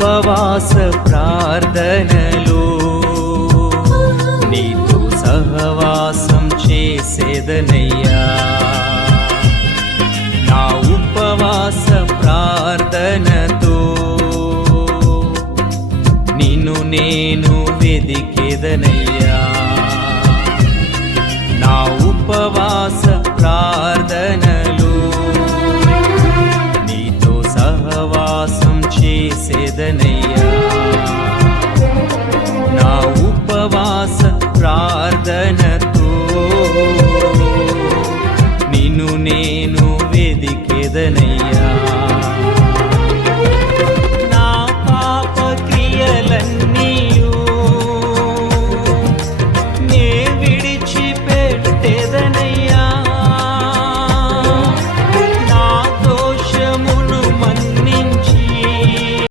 ఉపవాస ప్రార్థనలో నీతో సహవాసం చేసేదనయ్యా. నా ఉపవాస ప్రార్థనతో నిన్ను నేను వెదికేదనయ్యా. నా ఉపవాస ప్రార్థనలో నీతో సహవాసం చేసేదనయ్యా. నా ఉపవాస ప్రార్థన